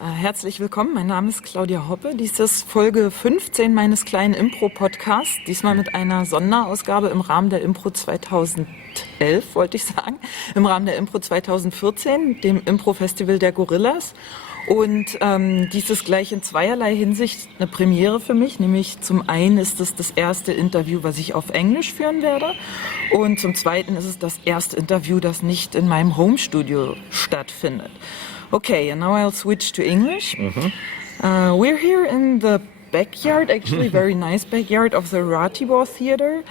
Herzlich willkommen, mein Name ist Claudia Hoppe. Dies ist Folge 15 meines kleinen Impro-Podcasts, diesmal mit einer Sonderausgabe im Rahmen der Impro 2011, wollte ich sagen, im Rahmen der Impro 2014, dem Impro-Festival der Gorillas. Und dies ist gleich in zweierlei Hinsicht eine Premiere für mich, nämlich zum einen ist es das erste Interview, was ich auf Englisch führen werde, und zum zweiten ist es das erste Interview, das nicht in meinem Homestudio stattfindet. Okay, and now I'll switch to English. We're here in the backyard, actually very nice backyard of the Ratibor-Theater.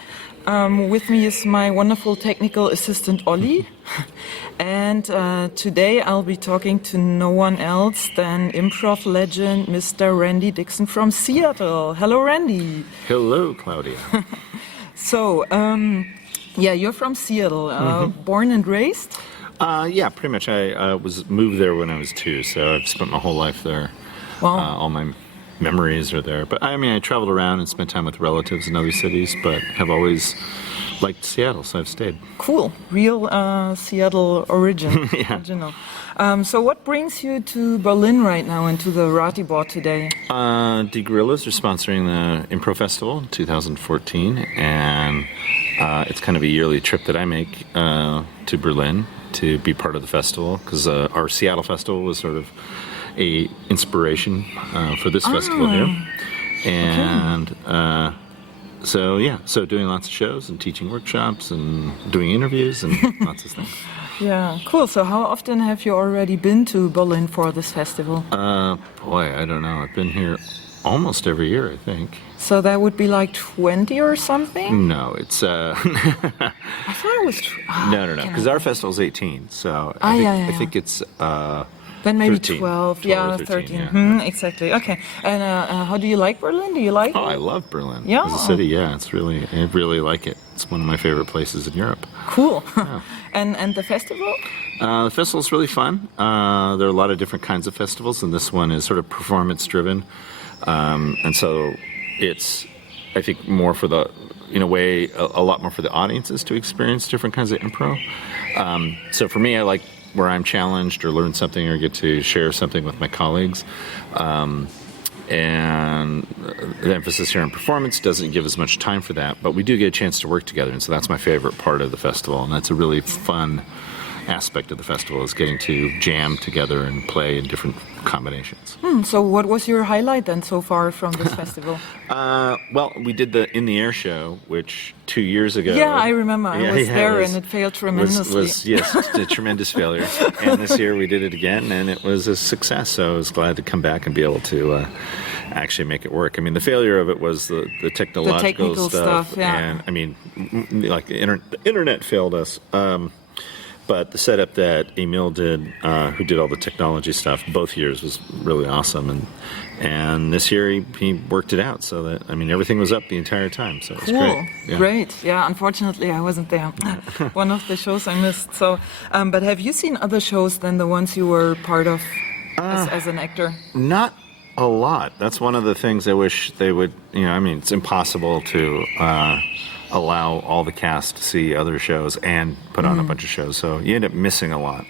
With me is my wonderful technical assistant Ollie. And today I'll be talking to no one else than improv legend Mr. Randy Dixon from Seattle. Hello, Randy. Hello, Claudia. So, yeah, you're from Seattle, born and raised? Yeah, pretty much. I was moved there when I was 2, so I've spent my whole life there. Wow. All my memories are there. But I mean, I traveled around and spent time with relatives in other cities, but have always liked Seattle, so I've stayed. Cool. Real Seattle origin. Yeah. Original. So what brings you to Berlin right now and to the Ratibor today? The Gorillas are sponsoring the Impro Festival in 2014, and it's kind of a yearly trip that I make to Berlin to be part of the festival, because our Seattle festival was sort of a inspiration for this festival here. And so yeah, so doing lots of shows and teaching workshops and doing interviews and lots of things. Yeah, cool. So how often have you already been to Berlin for this festival? Boy, I don't know. I've been here almost every year, I think. So that would be like 20 or something? No, it's I thought it was... no, because our festival's 18, so I think it's then maybe 13, 12, 12 yeah, or 13. yeah. Exactly. Okay. And how do you like Berlin? Do you like it? Oh, I love Berlin. Yeah. As a city, yeah, I really like it. It's one of my favorite places in Europe. Cool. Yeah. And the festival? The festival's really fun. There are a lot of different kinds of festivals, and this one is sort of performance-driven. And so it's, I think, more for the, in a way, a lot more for the audiences to experience different kinds of improv. So for me, I like where I'm challenged or learn something or get to share something with my colleagues. And the emphasis here on performance doesn't give as much time for that, but we do get a chance to work together, and so that's my favorite part of the festival, and that's a really fun aspect of the festival, is getting to jam together and play in different combinations. So what was your highlight then so far from this festival? Well, we did the In the Air show, which 2 years ago... Yeah, I remember. I was there and it failed tremendously. Yes, a tremendous failure. And this year we did it again, and it was a success, so I was glad to come back and be able to actually make it work. I mean, the failure of it was the technical stuff. Yeah. And, I mean, like the internet failed us. But the setup that Emil did, who did all the technology stuff, both years was really awesome. And this year he worked it out so that, I mean, everything was up the entire time. So it was great. Yeah. Great. Yeah, unfortunately I wasn't there. One of the shows I missed. So, but have you seen other shows than the ones you were part of as an actor? Not a lot. That's one of the things I wish they would, I mean, it's impossible to... allow all the cast to see other shows and put on a bunch of shows. So you end up missing a lot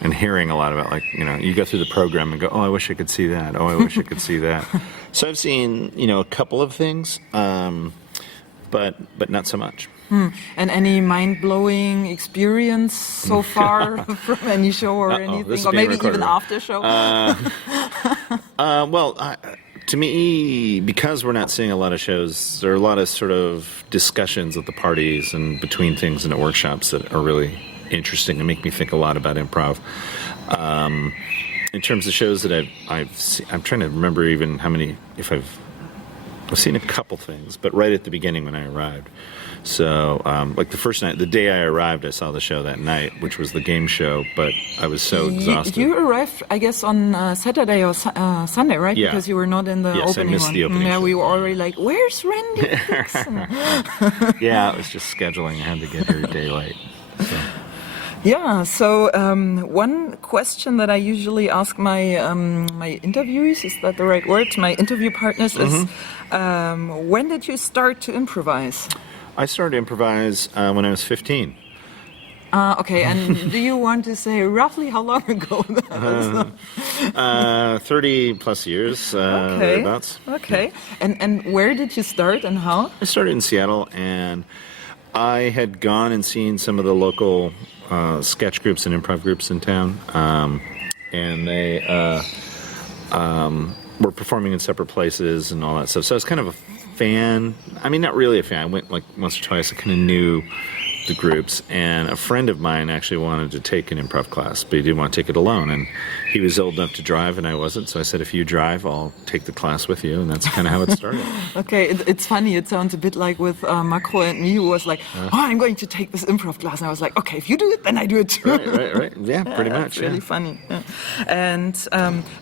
and hearing a lot about, like, you go through the program and go, oh, I wish I could see that. Oh, I wish I could see that. So I've seen, a couple of things, but not so much. And any mind-blowing experience so far from any show or anything? Or maybe even after show? To me, because we're not seeing a lot of shows, there are a lot of sort of discussions at the parties and between things and at workshops that are really interesting and make me think a lot about improv. In terms of shows that I've seen, I'm trying to remember even how many, I've seen a couple things, but right at the beginning when I arrived. So, like the first night, the day I arrived, I saw the show that night, which was the game show, but I was so exhausted. You arrived, I guess, on Saturday or Sunday, right? Yeah. Because you were not in the opening one. Yes, I missed the opening show. We were already like, where's Randy Dixon? Yeah, it was just scheduling. I had to get here a day late. So. Yeah, so one question that I usually ask my my interviewees, is that the right word? My interview partners is, when did you start to improvise? I started to improvise when I was 15. Okay, and do you want to say roughly how long ago that was? 30 plus years, thereabouts. Okay. And where did you start and how? I started in Seattle, and I had gone and seen some of the local sketch groups and improv groups in town, and they were performing in separate places and all that stuff. So I was kind of a fan. I mean, not really a fan. I went like once or twice. I kind of knew the groups, and a friend of mine actually wanted to take an improv class, but he didn't want to take it alone, and he was old enough to drive and I wasn't, so I said, if you drive, I'll take the class with you, and that's kind of how it started. Okay, it's funny, it sounds a bit like with Macro and me, who was like, I'm going to take this improv class, and I was like, okay, if you do it, then I do it too. Right. Yeah, pretty much. It's really funny. Yeah. And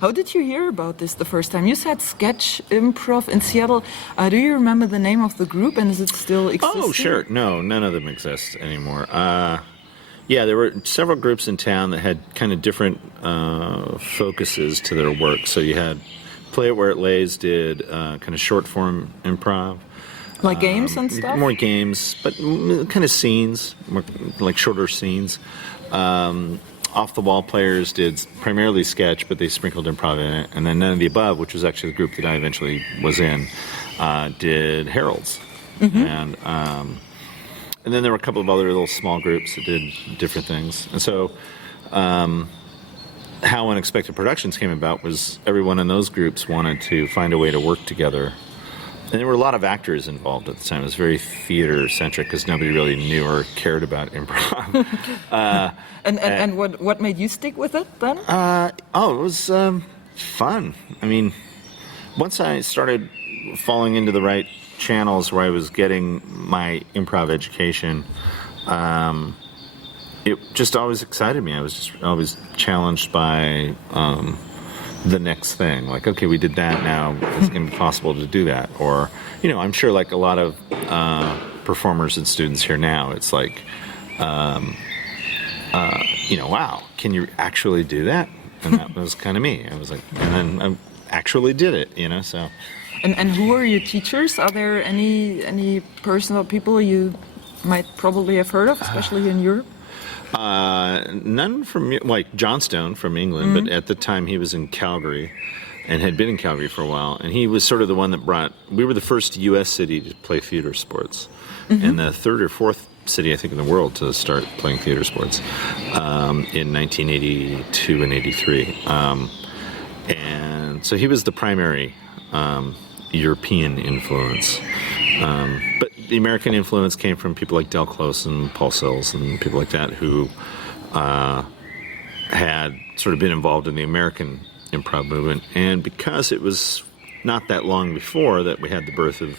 how did you hear about this the first time? You said sketch improv in Seattle. Do you remember the name of the group, and is it still existing? Oh, sure. No, none of them exist anymore. Yeah, there were several groups in town that had kind of different focuses to their work. So you had Play It Where It Lays did kind of short form improv. Like games and stuff? More games, but kind of scenes, more like shorter scenes. Off the Wall Players did primarily sketch, but they sprinkled improv in it. And then None of the Above, which was actually the group that I eventually was in, did heralds. Mm-hmm. And then there were a couple of other little small groups that did different things. And so how Unexpected Productions came about was everyone in those groups wanted to find a way to work together. And there were a lot of actors involved at the time. It was very theater-centric because nobody really knew or cared about improv. And what made you stick with it then? It was fun. I mean, once I started falling into the right channels where I was getting my improv education, it just always excited me. I was just always challenged by the next thing. Like, okay, we did that, now it's going to be possible to do that. Or, I'm sure like a lot of performers and students here now, it's like, wow, can you actually do that? And that was kind of me. I was like, and then I actually did it, so... And who are your teachers? Are there any personal people you might probably have heard of, especially in Europe? None from, like John Stone from England, but at the time he was in Calgary and had been in Calgary for a while. And he was sort of the one that we were the first U.S. city to play theater sports, and the third or fourth city, I think, in the world to start playing theater sports in 1982 and 83. And so he was the primary European influence. But the American influence came from people like Del Close and Paul Sills and people like that who had sort of been involved in the American improv movement. And because it was not that long before that we had the birth of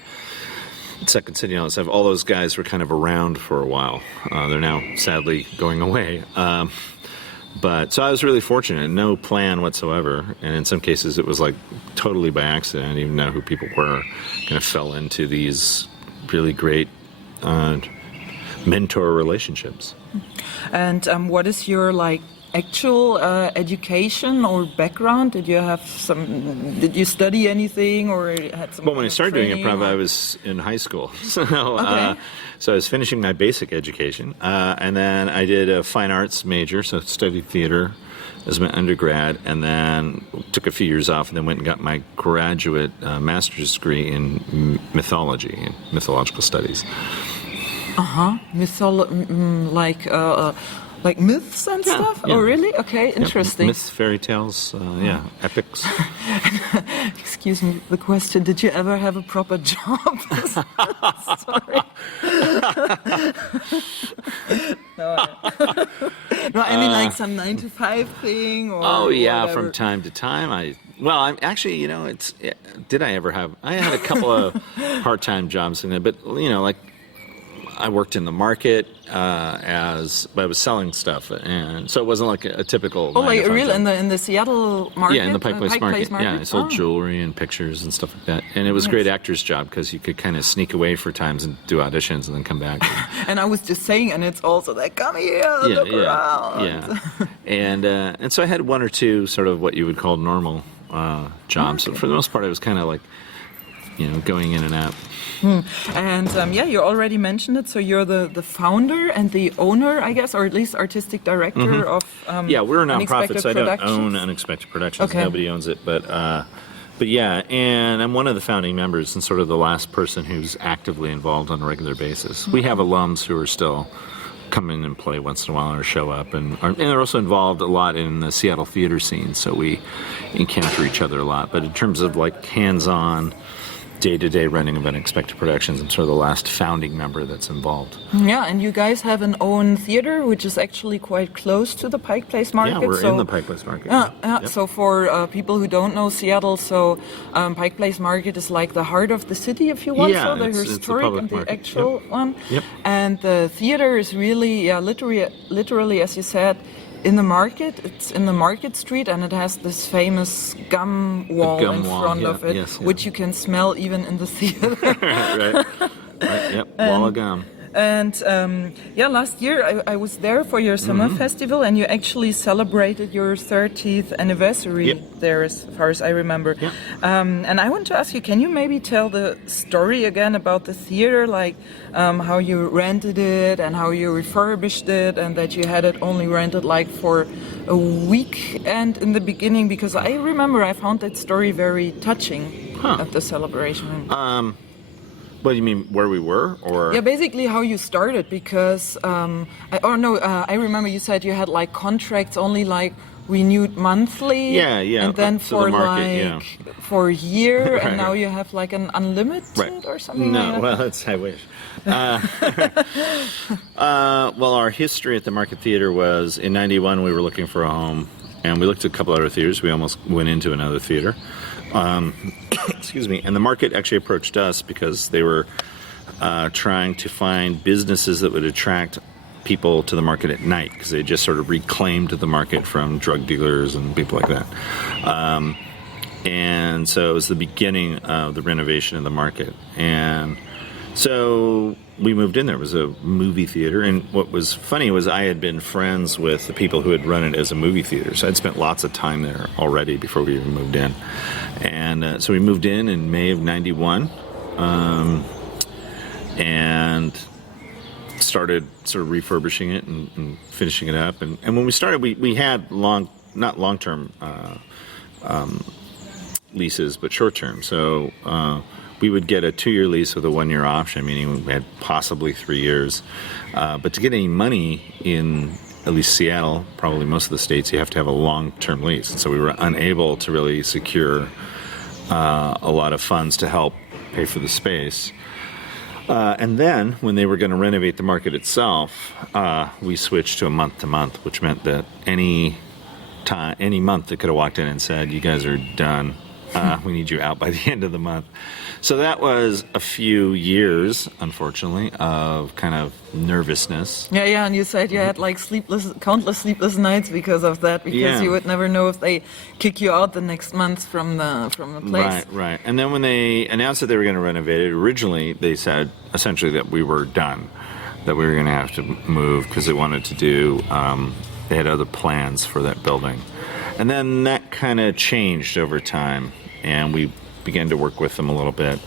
Second City and all that stuff, all those guys were kind of around for a while. They're now sadly going away. But so I was really fortunate, no plan whatsoever, and in some cases it was like totally by accident. I didn't even know who people were. Kind of fell into these really great mentor relationships. And what is your actual education or background? Did you study anything or had some? Well, when I started doing improv, I was in high school, so I was finishing my basic education, and then I did a fine arts major, so I studied theater as my undergrad, and then took a few years off, and then went and got my graduate master's degree in mythology and mythological studies. Like myths and stuff? Yeah. Oh, really? Okay, interesting. Myths, fairy tales, epics. Excuse me, the question, did you ever have a proper job? Sorry. No, I mean like some 9-to-5 thing or whatever. From time to time. I'm actually, did I ever have, I had a couple of part-time jobs in there, but, I worked in the market but I was selling stuff, and so it wasn't like a typical. Oh, like real in the Seattle market. Yeah, in the Pike Place market. Yeah, I sold jewelry and pictures and stuff like that, and it was a great actor's job because you could kind of sneak away for times and do auditions and then come back. And I was just saying, and it's also like, come here, look around. Yeah, and so I had one or two sort of what you would call normal jobs. So for the most part, I was kind of like going in and out. And you already mentioned it. So you're the founder and the owner, I guess, or at least artistic director of we're a nonprofit, so I don't Productions. own Unexpected Productions. Okay. Nobody owns it, but yeah, and I'm one of the founding members and sort of the last person who's actively involved on a regular basis. We have alums who are still come in and play once in a while or show up, and they're also involved a lot in the Seattle theater scene, so we encounter each other a lot. But in terms of like hands-on, day-to-day running of Unexpected Productions, I'm sort of the last founding member that's involved. Yeah, and you guys have an own theater, which is actually quite close to the Pike Place Market. Yeah, we're in the Pike Place Market. Yep. So for people who don't know Seattle, so Pike Place Market is like the heart of the city, if you want. Yeah, so the it's historic public and the market. actual one. Yep. And the theater is really, literally, as you said, in the market. It's in the Market Street, and it has this famous gum wall in front of it, which you can smell even in the theater. right. Yep. Wall of gum. And last year I was there for your summer festival, and you actually celebrated your 30th anniversary there, as far as I remember. Yep. And I want to ask you, can you maybe tell the story again about the theater, like how you rented it and how you refurbished it, and that you had it only rented like for a week and in the beginning? Because I remember I found that story very touching at the celebration. What do you mean, where we were, or? Yeah, basically how you started, because I remember you said you had like contracts only like renewed monthly. Yeah, and then for market, for a year, Right. and now you have like an unlimited or something. No, like that? well, I wish. Well, our history at the Market Theater was in '91. We were looking for a home, and we looked at a couple other theaters. We almost went into another theater. Excuse me. And the Market actually approached us because they were trying to find businesses that would attract people to the Market at night, because they just sort of reclaimed the Market from drug dealers and people like that. And so it was the beginning of the renovation of the Market. And so we moved in there. It was a movie theater. And what was funny was I had been friends with the people who had run it as a movie theater. So I'd spent lots of time there already before we even moved in. And so we moved in May of '91 and started sort of refurbishing it and finishing it up. And when we started, we had not long-term leases, but short-term. So we would get a 2-year lease with a 1-year option, meaning we had possibly 3 years. But to get any money in at least Seattle, probably most of the states, you have to have a long-term lease. And so we were unable to really secure a lot of funds to help pay for the space. And then when they were going to renovate the Market itself, we switched to a month-to-month, which meant that any month they could have walked in and said, "You guys are done. We need you out by the end of the month." So that was a few years, unfortunately, of kind of nervousness. Yeah, and you said you had like countless sleepless nights because of that, because you would never know if they kick you out the next month from the place. Right. And then when they announced that they were going to renovate it, originally they said essentially that we were done, that we were going to have to move because they wanted to do, they had other plans for that building. And then that kind of changed over time, and we began to work with them a little bit.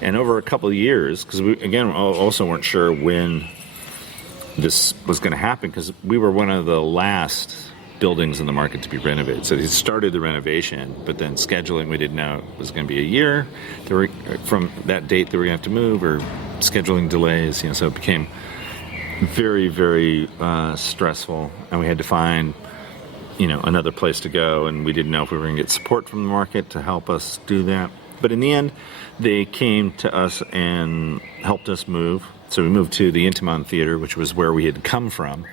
And over a couple of years, because we, again, also weren't sure when this was going to happen, because we were one of the last buildings in the Market to be renovated. So they started the renovation, but then scheduling, we didn't know it was going to be a year. From that date, they were going to have to move, or scheduling delays. So it became very, very stressful, and we had to find another place to go, and we didn't know if we were going to get support from the Market to help us do that. But in the end, they came to us and helped us move. So we moved to the Intiman Theater, which was where we had come from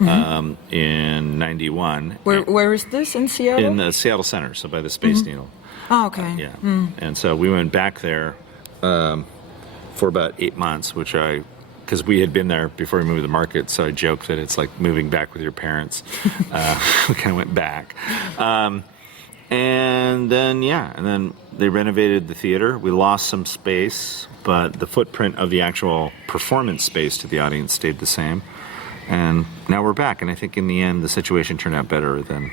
in '91. Where is this, in Seattle? In the Seattle Center, so by the Space Needle. Oh, okay. Yeah. And so we went back there for about 8 months, because we had been there before we moved to the Market, so I joke that it's like moving back with your parents. We kind of went back. And then they renovated the theater. We lost some space, but the footprint of the actual performance space to the audience stayed the same. And now we're back, and I think in the end the situation turned out better than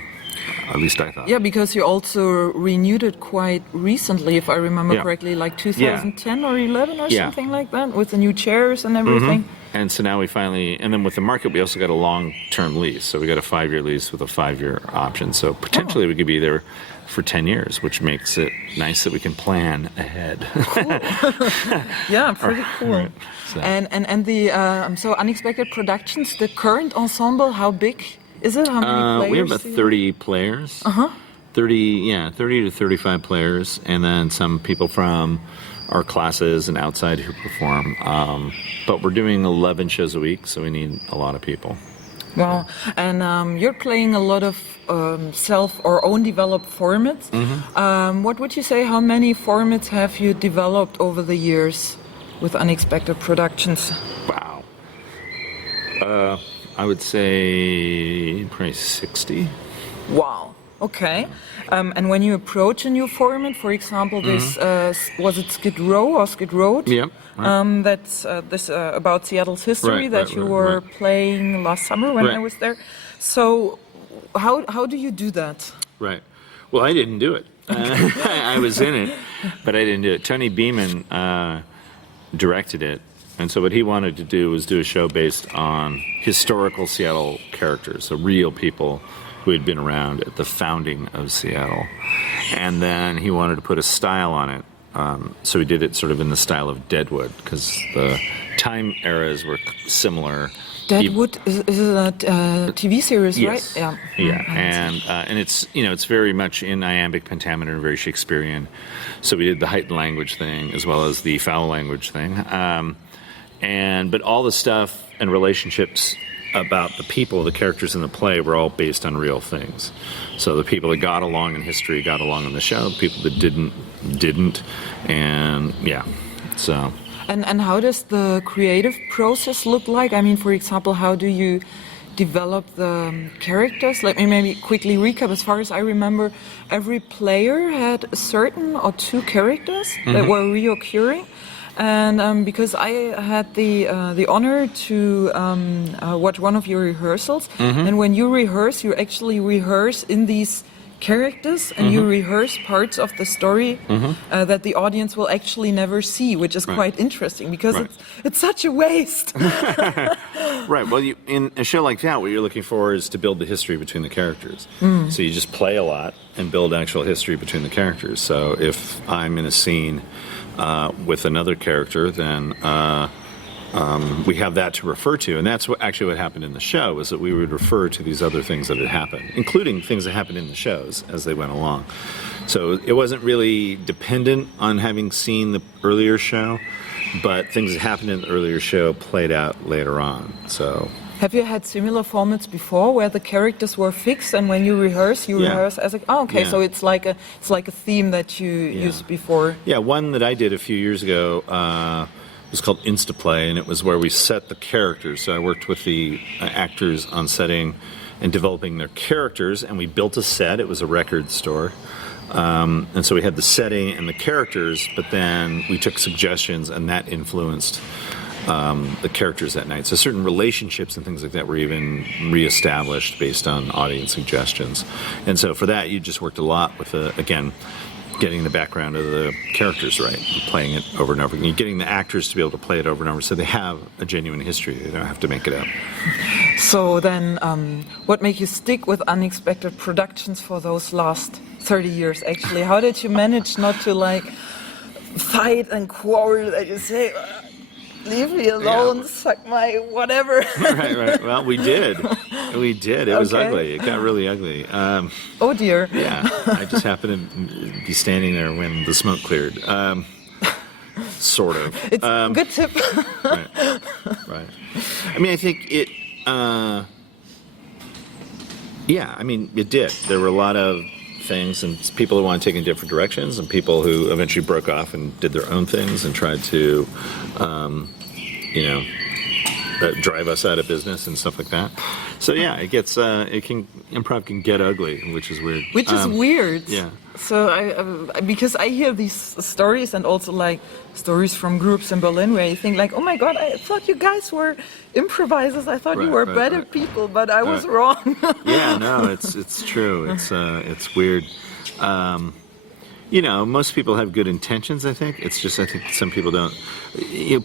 At least I thought. Yeah, because you also renewed it quite recently, if I remember correctly, like 2010 or 11 or something like that, with the new chairs and everything. And so now we finally, and then with the market, we also got a long-term lease. So we got a 5-year lease with a 5-year option. So potentially we could be there for 10 years, which makes it nice that we can plan ahead. Cool. Yeah, pretty cool. Right. So. And the so Unexpected Productions, the current ensemble, how big is it? How many players? We have about 30 players. 30 to 35 players, and then some people from our classes and outside who perform. But we're doing 11 shows a week, so we need a lot of people. Wow. And you're playing a lot of self or own developed formats. What would you say, how many formats have you developed over the years with Unexpected Productions? Wow. I would say probably 60. Wow. Okay. And when you approach a new format, for example, this was it Skid Row or Skid Road? Yep. Right. That's this about Seattle's history that you were playing last summer when I was there. So, how do you do that? Right. Well, I didn't do it. I was in it, but I didn't do it. Tony Beeman directed it, and so what he wanted to do was do a show based on historical Seattle characters, so real people who had been around at the founding of Seattle. And then he wanted to put a style on it. So he did it sort of in the style of Deadwood, because the time eras were similar. Deadwood is a TV series, yes. right? Yeah. Yeah, and it's it's very much in iambic pentameter, very Shakespearean. So we did the heightened language thing as well as the foul language thing, but all the stuff and relationships about the people, the characters in the play, were all based on real things. So the people that got along in history got along in the show. The people that didn't, and so. And how does the creative process look like? I mean, for example, how do you develop the characters? Let me maybe quickly recap. As far as I remember, every player had a certain or 2 characters that were reoccurring. And because I had the honor to watch one of your rehearsals, and when you rehearse, you actually rehearse in these characters, and you rehearse parts of the story that the audience will actually never see, which is quite interesting because it's such a waste. Right. Well, in a show like that, what you're looking for is to build the history between the characters. So you just play a lot and build actual history between the characters. So if I'm in a scene with another character, then we have that to refer to, and that's what happened in the show, was that we would refer to these other things that had happened, including things that happened in the shows as they went along. So it wasn't really dependent on having seen the earlier show, but things that happened in the earlier show played out later on. So. Have you had similar formats before where the characters were fixed, and when you rehearse as a so it's like a theme that you used before? Yeah, one that I did a few years ago was called Instaplay, and it was where we set the characters. So I worked with the actors on setting and developing their characters, and we built a set. It was a record store. And so we had the setting and the characters, but then we took suggestions, and that influenced the characters that night. So certain relationships and things like that were even reestablished based on audience suggestions. And so for that, you just worked a lot with, again, getting the background of the characters right, and playing it over and over again, getting the actors to be able to play it over and over so they have a genuine history. They don't have to make it up. So then, what made you stick with Unexpected Productions for those last 30 years, actually? How did you manage not to, fight and quarrel that you say, leave me alone, suck my whatever? Right. Well, we did. It was ugly. It got really ugly. Oh, dear. Yeah. I just happened to be standing there when the smoke cleared. Sort of. It's a good tip. Right. I mean, I think it... it did. There were a lot of things, and people who want to take in different directions, and people who eventually broke off and did their own things and tried to, that drive us out of business and stuff like that. So yeah, improv can get ugly, which is weird. Which is weird. Yeah. So because I hear these stories and also like stories from groups in Berlin where you think like, oh my God, I thought you guys were improvisers. I thought you were better people, but I was wrong. Yeah, no, it's true. It's weird. Most people have good intentions, I think. It's just, I think some people don't.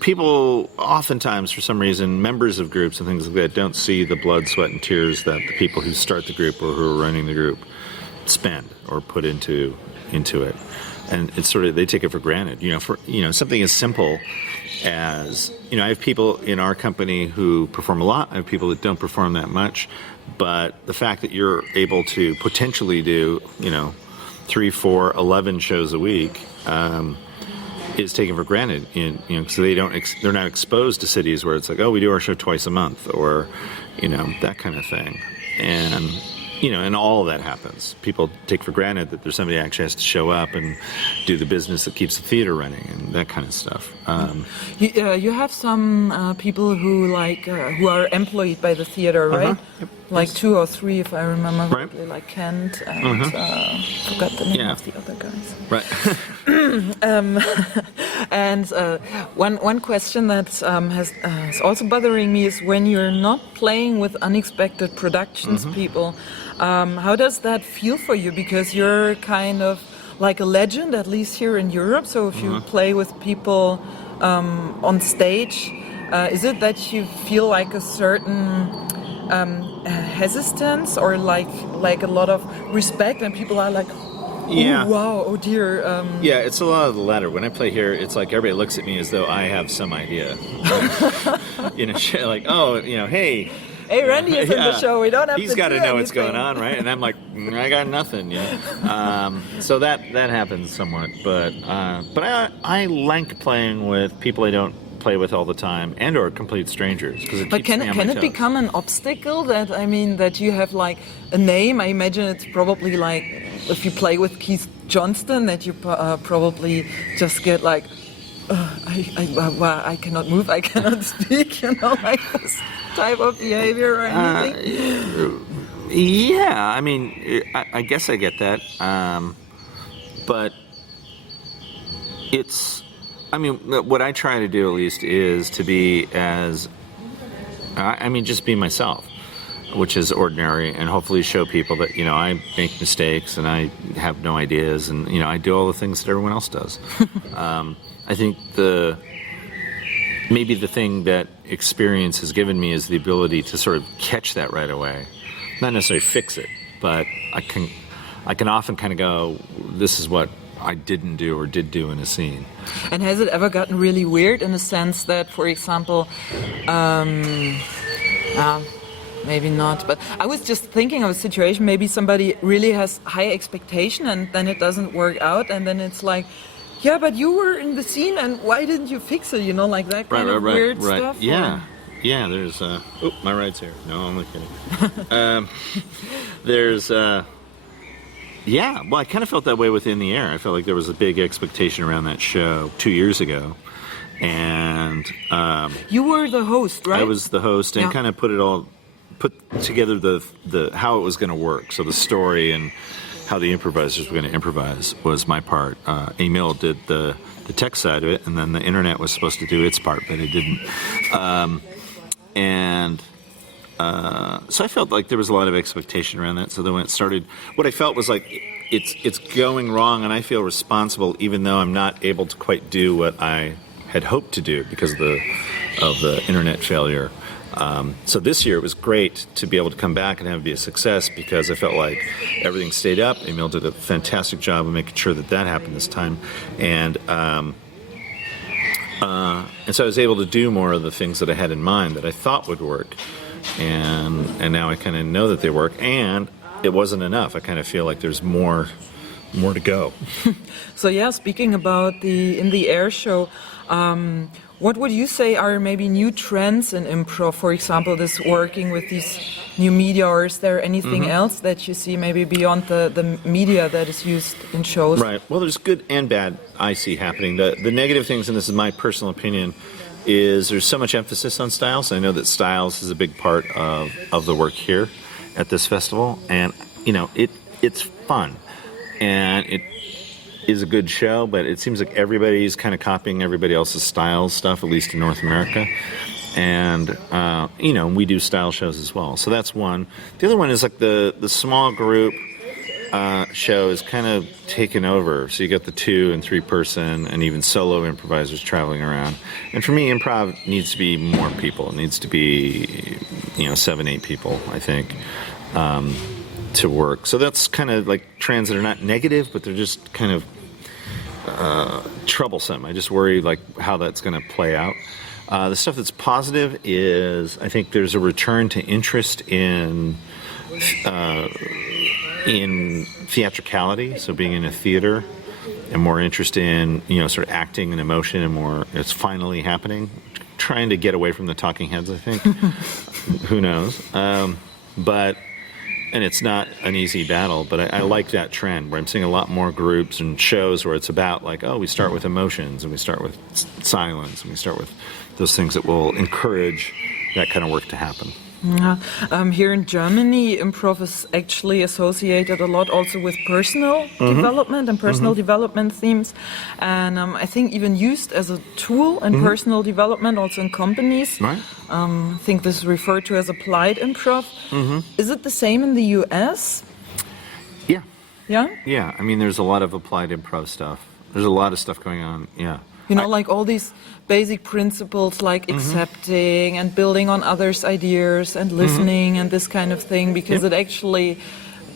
People oftentimes, for some reason, members of groups and things like that don't see the blood, sweat, and tears that the people who start the group or who are running the group spend or put into it. And it's sort of, they take it for granted. Something as simple as, I have people in our company who perform a lot. I have people that don't perform that much. But the fact that you're able to potentially do, 3, 4, 11 shows a week is taken for granted. Because they're not exposed to cities where it's like, oh, we do our show twice a month, or that kind of thing. And all of that happens. People take for granted that there's somebody that actually has to show up and do the business that keeps the theater running and that kind of stuff. You have some people who who are employed by the theater, right? Yep. Like 2 or 3, if I remember Right. correctly, like Kent and forgot the name of the other guys. Right. And one question that is also bothering me is when you're not playing with unexpected productions people, how does that feel for you? Because you're kind of like a legend, at least here in Europe. So if you play with people on stage, is it that you feel like a certain hesitance or like a lot of respect and people are like, Yeah. oh, wow, oh dear. Yeah, it's a lot of the latter. When I play here, it's like everybody looks at me as though I have some idea. Like, oh, hey. Hey, Randy is in the show. We don't have He's to got to do know what's anything. going on, right? And I'm like, I got nothing. So that happens somewhat, but I like playing with people I don't play with all the time and or complete strangers because it But keeps me on can my it toes. become an obstacle that you have like a name? I imagine it's probably like if you play with Keith Johnston that you probably just get like, I cannot move, I cannot speak, like this type of behavior or anything. Yeah, I mean, I guess I get that, but it's. I mean, what I try to do at least is to be just be myself, which is ordinary, and hopefully show people that, I make mistakes and I have no ideas and, I do all the things that everyone else does. I think maybe the thing that experience has given me is the ability to sort of catch that right away. Not necessarily fix it, but I can often kind of go, this is what I didn't do or did do in a scene. And has it ever gotten really weird in the sense that, for example, maybe not, but I was just thinking of a situation, maybe somebody really has high expectation and then it doesn't work out and then it's like, yeah, but you were in the scene and why didn't you fix it, like that kind of weird stuff? Yeah. Yeah, there's, my ride's here. No, I'm not kidding. There's, well, I kind of felt that way with In the Air. I felt like there was a big expectation around that show 2 years ago. And you were the host, right? I was the host and kind of put together the how it was going to work. So the story and how the improvisers were going to improvise was my part. Emil did the tech side of it, and then the internet was supposed to do its part, but it didn't. So I felt like there was a lot of expectation around that. So then when it started, what I felt was like it's going wrong, and I feel responsible, even though I'm not able to quite do what I had hoped to do because of the internet failure. So this year it was great to be able to come back and have it be a success because I felt like everything stayed up. Emil did a fantastic job of making sure that happened this time, and so I was able to do more of the things that I had in mind that I thought would work. And now I kind of know that they work, and it wasn't enough. I kind of feel like there's more to go. So speaking about the In the Air show, what would you say are maybe new trends in improv? For example, this working with these new media, or is there anything else that you see maybe beyond the media that is used in shows? Right. Well, there's good and bad I see happening. The negative things, and this is my personal opinion, is there's so much emphasis on styles. I know that styles is a big part of the work here at this festival, and it's fun, and it is a good show, but it seems like everybody's kind of copying everybody else's style stuff, at least in North America. And we do style shows as well. So that's one. The other one is like the small group show is kind of taken over. So you got the 2 and 3 person and even solo improvisers traveling around. And for me, improv needs to be more people. It needs to be 7, 8 people, I think, to work. So that's kind of like trends that are not negative, but they're just kind of troublesome. I just worry like how that's going to play out. The stuff that's positive is I think there's a return to interest in theatricality, so being in a theater, and more interest in sort of acting and emotion, and more it's finally happening. Trying to get away from the talking heads, I think. Who knows? And it's not an easy battle, but I like that trend where I'm seeing a lot more groups and shows where it's about like, we start with emotions and we start with silence and we start with those things that will encourage that kind of work to happen. Yeah. Here in Germany, improv is actually associated a lot also with personal development and personal development themes, and I think even used as a tool in personal development, also in companies. Right. I think this is referred to as applied improv. Is it the same in the US? Yeah. Yeah? Yeah, I mean, there's a lot of applied improv stuff. There's a lot of stuff going on, yeah. Like all these basic principles like accepting and building on others' ideas and listening and this kind of thing, because it actually,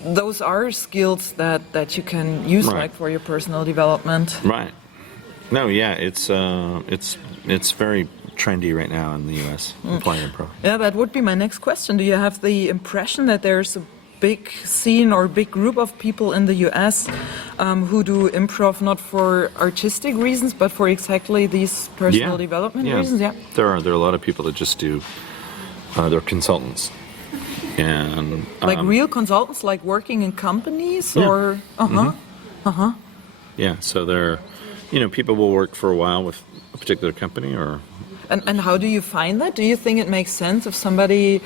those are skills that you can use like for your personal development. Right. No, yeah, it's very trendy right now in the US, applied improv. Yeah, that would be my next question. Do you have the impression that there's a big scene or big group of people in the US who do improv not for artistic reasons, but for exactly these personal development reasons? Yeah, there are a lot of people that just do. They're consultants, and like real consultants, like working in companies, or yeah. So they're, people will work for a while with a particular company, or. And how do you find that? Do you think it makes sense if somebody,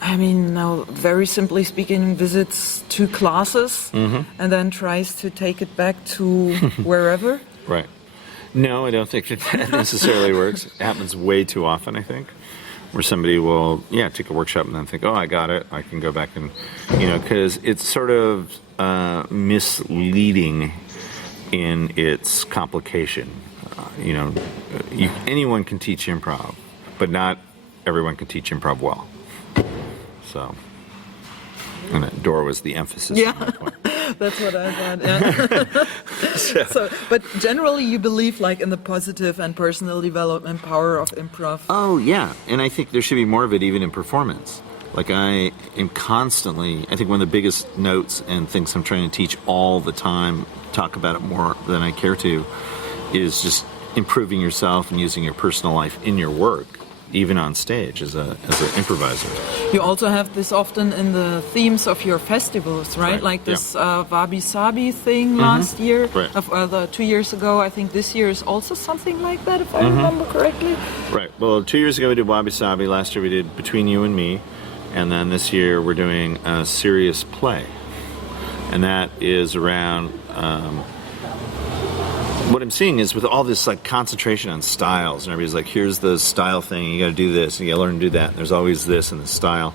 I mean, now very simply speaking, visits 2 classes and then tries to take it back to wherever? Right. No, I don't think that necessarily works. It happens way too often, I think, where somebody will, take a workshop and then think, I got it, I can go back and, because it's sort of misleading in its complication. Anyone can teach improv, but not everyone can teach improv well. So, and that door was the emphasis. Yeah, on that point. That's what I thought. Yeah. So, but generally, you believe like in the positive and personal development power of improv. Oh yeah, and I think there should be more of it even in performance. Like I am constantly, I think one of the biggest notes and things I'm trying to teach all the time, talk about it more than I care to, is just improving yourself and using your personal life in your work, even on stage as an improviser. You also have this often in the themes of your festivals, right? Like this Wabi Sabi thing last year, 2 years ago. I think this year is also something like that, if I remember correctly. Right. Well, 2 years ago we did Wabi Sabi. Last year we did Between You and Me. And then this year we're doing a serious play. And that is around... what I'm seeing is with all this like concentration on styles, and everybody's like, here's the style thing, you got to do this, and you got to learn to do that, and there's always this in the style.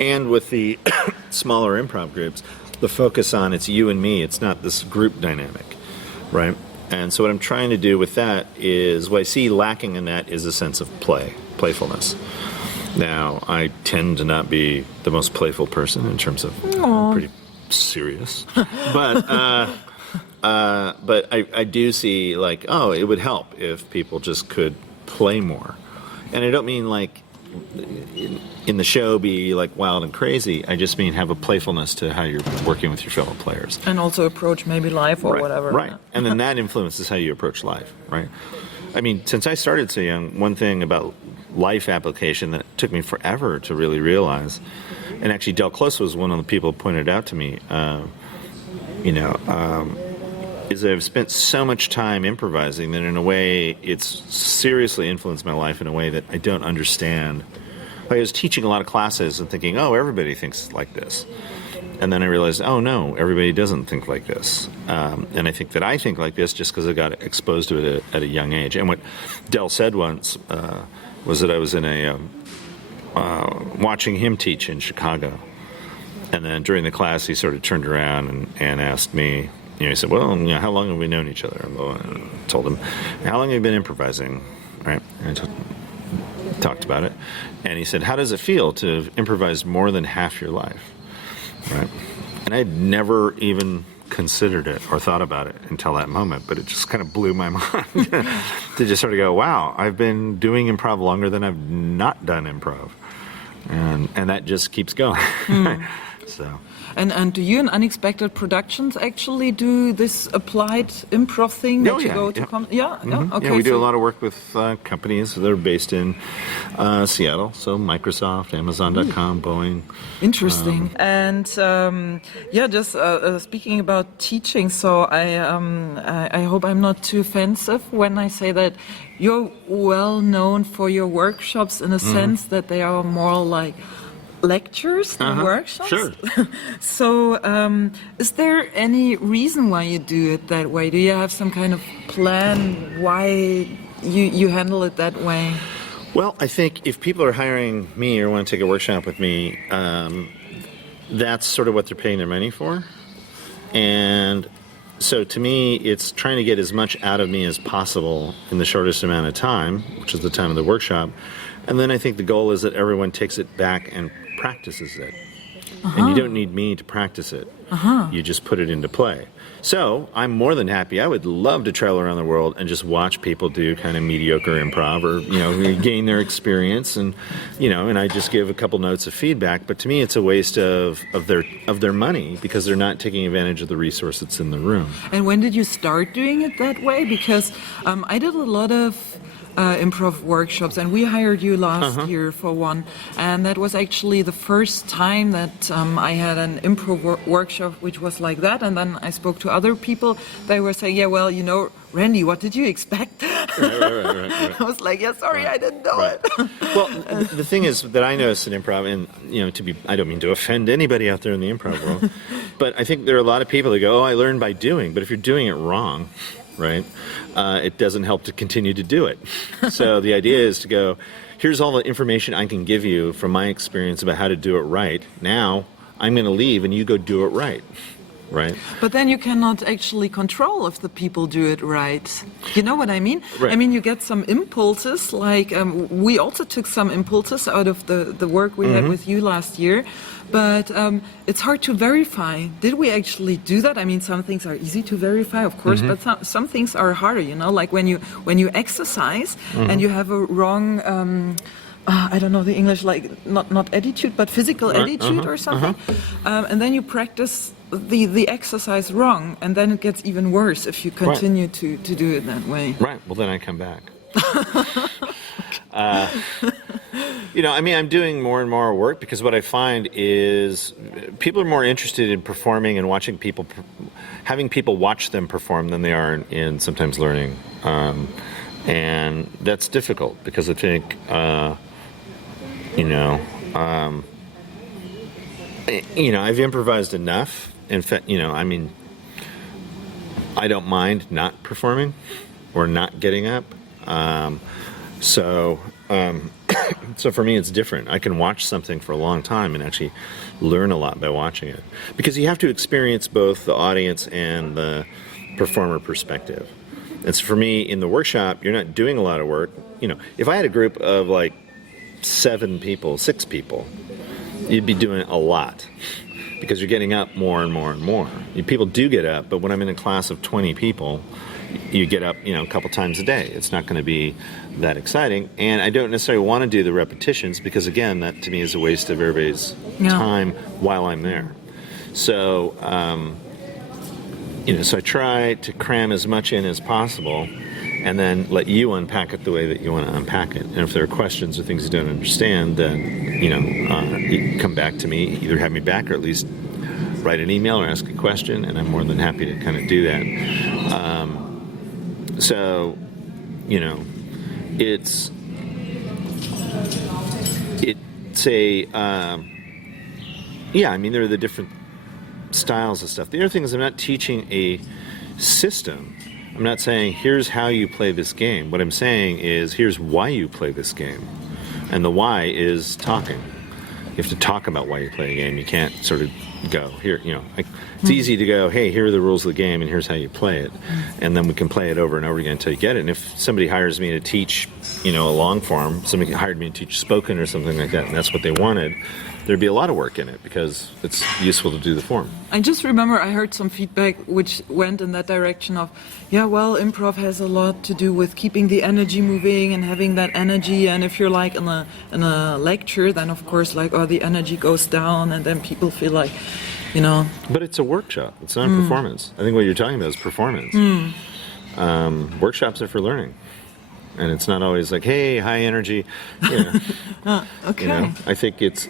And with the smaller improv groups, the focus on it's you and me, it's not this group dynamic, right? And so what I'm trying to do with that is, what I see lacking in that is a sense of playfulness. Now, I tend to not be the most playful person in terms of I'm pretty serious, but I do see like, it would help if people just could play more. And I don't mean like in the show be like wild and crazy. I just mean have a playfulness to how you're working with your fellow players. And also approach maybe life or whatever. Right. And then that influences how you approach life, right? I mean, since I started so young, one thing about life application that took me forever to really realize, and actually Del Close was one of the people who pointed it out to me, is that I've spent so much time improvising that in a way it's seriously influenced my life in a way that I don't understand. Like I was teaching a lot of classes and thinking, oh, everybody thinks like this. And then I realized, oh no, everybody doesn't think like this. And I think that I think like this just because I got exposed to it at a young age. And what Del said once was that I was in a watching him teach in Chicago. And then during the class, he sort of turned around and asked me, he said, well, how long have we known each other? I told him, how long have you been improvising? Right? And I talked about it. And he said, how does it feel to have improvised more than half your life? Right? And I'd never even considered it or thought about it until that moment, but it just kind of blew my mind to just sort of go, wow, I've been doing improv longer than I've not done improv. And that just keeps going. So. And do you in Unexpected Productions actually do this applied improv thing that you go to? Okay. Yeah, we do a lot of work with companies that are based in Seattle, so Microsoft, Amazon.com, Boeing. Interesting. And just speaking about teaching, so I hope I'm not too offensive when I say that you're well known for your workshops in a sense that they are more like lectures and workshops. Sure. So is there any reason why you do it that way? Do you have some kind of plan why you handle it that way? Well, I think if people are hiring me or want to take a workshop with me, that's sort of what they're paying their money for. And so to me, it's trying to get as much out of me as possible in the shortest amount of time, which is the time of the workshop. And then I think the goal is that everyone takes it back and practices it. And you don't need me to practice it. You just put it into play. So I'm more than happy. I would love to travel around the world and just watch people do kind of mediocre improv or, gain their experience and I just give a couple notes of feedback. But to me, it's a waste of their money because they're not taking advantage of the resource that's in the room. And when did you start doing it that way? Because I did a lot of improv workshops, and we hired you last year for one, and that was actually the first time that I had an improv workshop which was like that. And then I spoke to other people. They were saying, Randy, what did you expect? Right. I was like, sorry, I didn't know it. Well, the thing is that I noticed in improv, and I don't mean to offend anybody out there in the improv world, but I think there are a lot of people that go, I learned by doing, but if you're doing it wrong, right, it doesn't help to continue to do it. So the idea is to go, here's all the information I can give you from my experience about how to do it right. Now I'm going to leave and you go do it right. Right. But then you cannot actually control if the people do it right. You know what I mean? Right. I mean, you get some impulses, like we also took some impulses out of the work we had with you last year. But it's hard to verify. Did we actually do that? I mean, some things are easy to verify, of course, but some things are harder, like when you exercise and you have a wrong... I don't know the English, like not attitude, but physical attitude or something. And then you practice the exercise wrong, and then it gets even worse if you continue to do it that way. Right. Well, then I come back. I'm doing more and more work because what I find is people are more interested in performing and watching people, having people watch them perform than they are in sometimes learning. And that's difficult because I think... I've improvised enough. In fact, I don't mind not performing or not getting up. So for me, it's different. I can watch something for a long time and actually learn a lot by watching it. Because you have to experience both the audience and the performer perspective. And so for me, in the workshop, you're not doing a lot of work. If I had a group of like 6 people, you'd be doing a lot because you're getting up more and more and more. People do get up, but when I'm in a class of 20 people, you get up, a couple times a day. It's not going to be that exciting, and I don't necessarily want to do the repetitions because, again, that to me is a waste of everybody's time while I'm there. So, so I try to cram as much in as possible and then let you unpack it the way that you want to unpack it. And if there are questions or things you don't understand, then, you come back to me, either have me back or at least write an email or ask a question, and I'm more than happy to kind of do that. So, you know, it's a, yeah, I mean, there are the different styles of stuff. The other thing is I'm not teaching a system. I'm not saying, here's how you play this game. What I'm saying is, here's why you play this game. And the why is talking. You have to talk about why you play a game. You can't sort of go, here, you know, like, it's easy to go, hey, here are the rules of the game and here's how you play it. And then we can play it over and over again until you get it. And if somebody hires me to teach, you know, a long form, somebody hired me to teach spoken or something like that, and that's what they wanted, there'd be a lot of work in it because it's useful to do the form. I just remember I heard some feedback which went in that direction of, yeah, well, improv has a lot to do with keeping the energy moving and having that energy. And if you're like in a lecture, then of course, like, oh, the energy goes down and then people feel like, you know. But it's a workshop. It's not a performance. I think what you're talking about is performance. Workshops are for learning. And it's not always like, hey, high energy. You know. Okay. You know, I think it's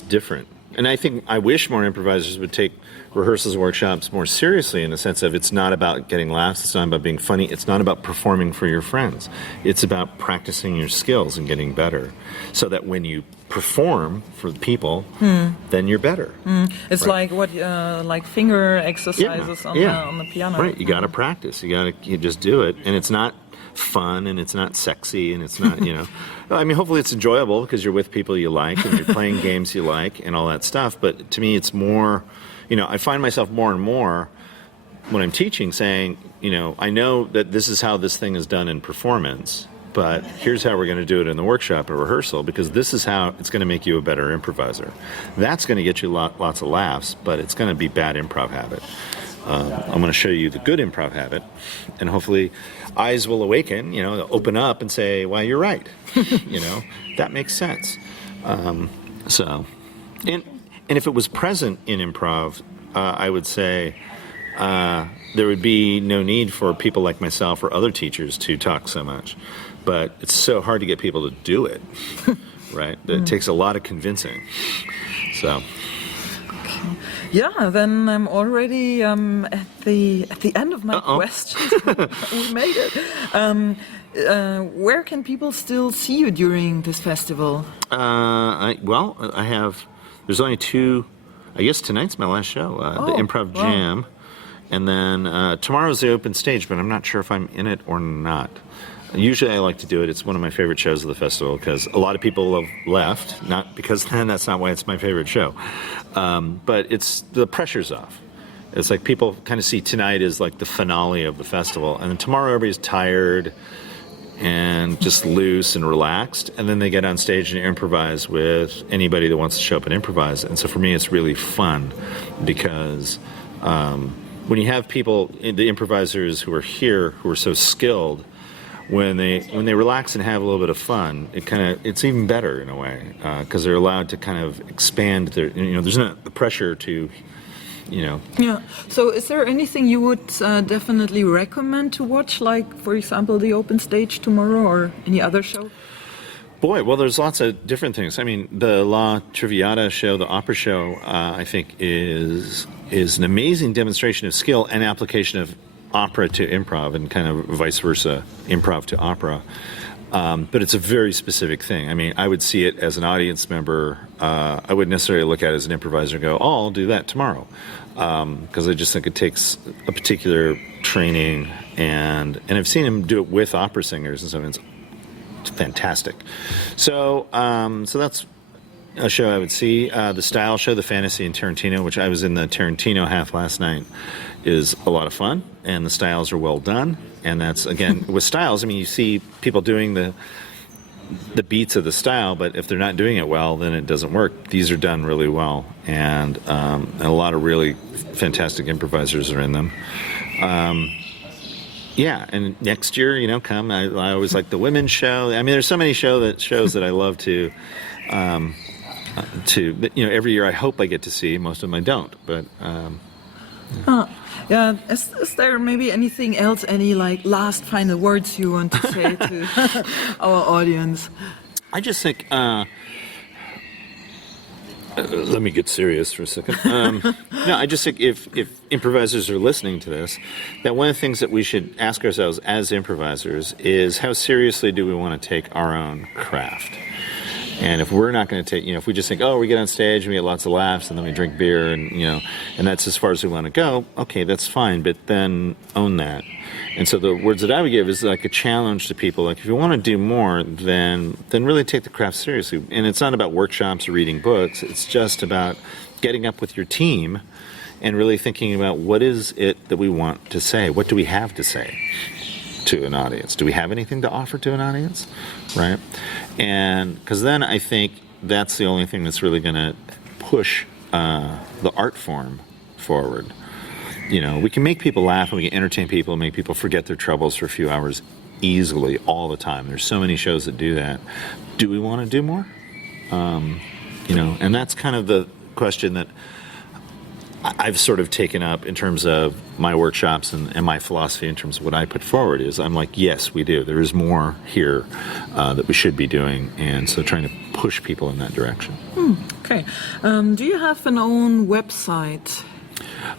different. And I think I wish more improvisers would take rehearsals workshops more seriously in the sense of it's not about getting laughs, it's not about being funny, it's not about performing for your friends. It's about practicing your skills and getting better so that when you perform for the people, then you're better. It's right? like finger exercises on the piano. Right, you got to practice. You just do it. And it's not fun and it's not sexy and it's not, you know. I mean, hopefully it's enjoyable because you're with people you like and you're playing games you like and all that stuff. But to me, it's more, you know, I find myself more and more when I'm teaching saying, you know, I know that this is how this thing is done in performance, but here's how we're going to do it in the workshop or rehearsal because this is how it's going to make you a better improviser. That's going to get you lots of laughs, but it's going to be bad improv habit. I'm going to show you the good improv habit, and hopefully eyes will awaken, you know, they'll open up and say, well, you're right. You know, that makes sense. And if it was present in improv, I would say there would be no need for people like myself or other teachers to talk so much. But it's so hard to get people to do it, right? It takes a lot of convincing. So. Yeah, then I'm already at the end of my questions. We made it. Where can people still see you during this festival? I have. There's only two. I guess tonight's my last show. The Improv Jam, and then tomorrow's the open stage. But I'm not sure if I'm in it or not. Usually I like to do it. It's one of my favorite shows of the festival because a lot of people have left, not because then that's not why it's my favorite show. But it's the pressure's off. It's like people kind of see tonight as like the finale of the festival. And then tomorrow everybody's tired and just loose and relaxed. And then they get on stage and improvise with anybody that wants to show up and improvise. And so for me it's really fun because when you have people, the improvisers who are here, who are so skilled, when they relax and have a little bit of fun, it's even better in a way because they're allowed to kind of expand their, you know, there's not the pressure to, you know. Yeah. So is there anything you would definitely recommend to watch, like for example the open stage tomorrow or any other show? Boy, well, there's lots of different things. I mean, the La Traviata show, the opera show, I think is an amazing demonstration of skill and application of opera to improv and kind of vice versa, improv to opera. But it's a very specific thing. I mean, I would see it as an audience member. I wouldn't necessarily look at it as an improviser and go, oh, I'll do that tomorrow. Because I just think it takes a particular training. And I've seen him do it with opera singers and stuff. And it's fantastic. So that's a show I would see. The style show, the Fantasy in Tarantino, which I was in the Tarantino half last night, is a lot of fun, and the styles are well done. And that's, again, with styles, I mean, you see people doing the beats of the style, but if they're not doing it well, then it doesn't work. These are done really well, and a lot of really fantastic improvisers are in them. Yeah, and next year, you know, come. I always like the women's show. I mean, there's so many shows that I love to, you know, every year I hope I get to see. Most of them I don't, but. Yeah, is there maybe anything else, any like last final words you want to say to our audience? I just think Let me get serious for a second. No, I just think if improvisers are listening to this, that one of the things that we should ask ourselves as improvisers is how seriously do we want to take our own craft? And if we're not going to take, if we just think, oh, we get on stage and we get lots of laughs and then we drink beer and, and that's as far as we want to go, okay, that's fine, but then own that. And so the words that I would give is like a challenge to people. Like if you want to do more, then really take the craft seriously. And it's not about workshops or reading books. It's just about getting up with your team and really thinking about what is it that we want to say? What do we have to say to an audience? Do we have anything to offer to an audience? Right? And because then I think that's the only thing that's really going to push the art form forward. We can make people laugh and we can entertain people and make people forget their troubles for a few hours easily all the time. There's so many shows that do that. Do we want to do more? And that's kind of the question that I've sort of taken up in terms of my workshops and my philosophy in terms of what I put forward is I'm like, yes, we do. There is more here that we should be doing. And so trying to push people in that direction. Okay. Do you have an own website?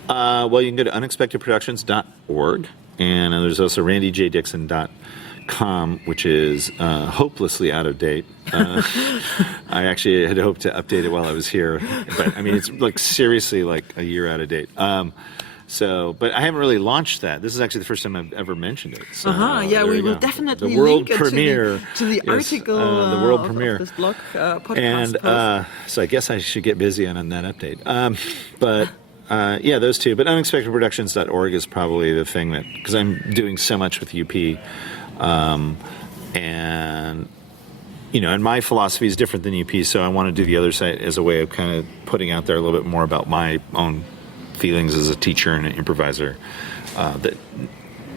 Well, you can go to unexpectedproductions.org, and there's also randyjdixon.com, which is hopelessly out of date. I actually had hoped to update it while I was here, but I mean, it's like seriously like a year out of date. But I haven't really launched that. This is actually the first time I've ever mentioned it. So, yeah, we will definitely the world link premiere, to the article the world premiere of this blog podcast and post. So I guess I should get busy on that update. Yeah, those two. But unexpectedproductions.org is probably the thing that, because I'm doing so much with UP, and my philosophy is different than UP, so I want to do the other side as a way of kind of putting out there a little bit more about my own feelings as a teacher and an improviser. That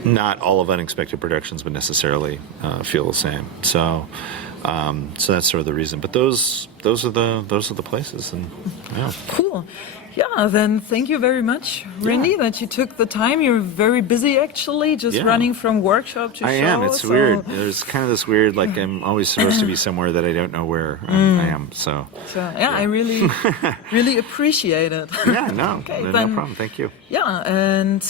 not all of Unexpected Productions would necessarily feel the same. So that's sort of the reason. But those are the places, and yeah. Cool. Yeah, then thank you very much, Randy, that you took the time. You're very busy, actually, just running from workshop to show. I am. It's weird. There's kind of this weird, like I'm always supposed to be somewhere that I don't know where I am. So I really, really appreciate it. Yeah, no, no problem. Thank you. Yeah, and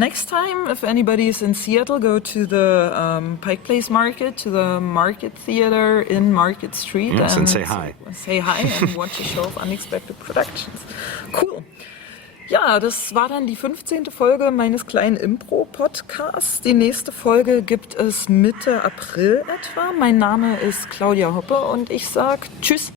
next time, if anybody's in Seattle, go to the Pike Place Market, to the Market Theater in Market Street. Yes, and say hi. Say hi and watch a show of Unexpected Productions. Cool. Ja, das war dann die 15. Folge meines kleinen Impro-Podcasts. Die nächste Folge gibt es Mitte April etwa. Mein Name ist Claudia Hoppe und ich sage Tschüss.